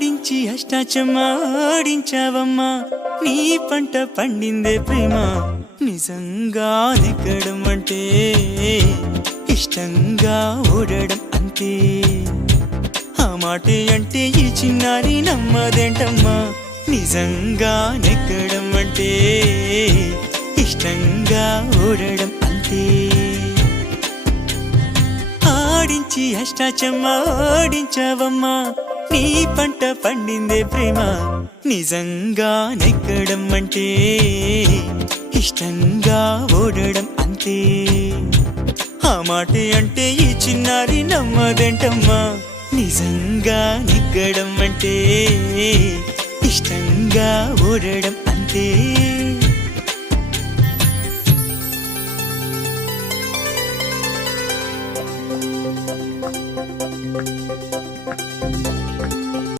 ఆడించి అష్టాచమ్మా ఆడించావమ్మా నీ పంట పండిందే ప్రేమ నిజంగా నెగ్గడం అంటే ఇష్టంగా ఓడడం అంతే ఆ మాటే అంటే ఈ చిన్నారి నమ్మదేంటమ్మా నిజంగా నెగ్గడం అంటే ఇష్టంగా ఓడడం అంతే ఆడించి అష్టాచమ్మా ఆడించావమ్మా నీ పంట పండిందే ప్రేమ నిజంగా నెగ్గడం అంటే ఇష్టంగా ఓడడం అంతే ఆ మాటే అంటే ఈ చిన్నారి నమ్మదేంటమ్మా నిజంగా నెగ్గడం అంటే ఇష్టంగా ఓడడం అంతే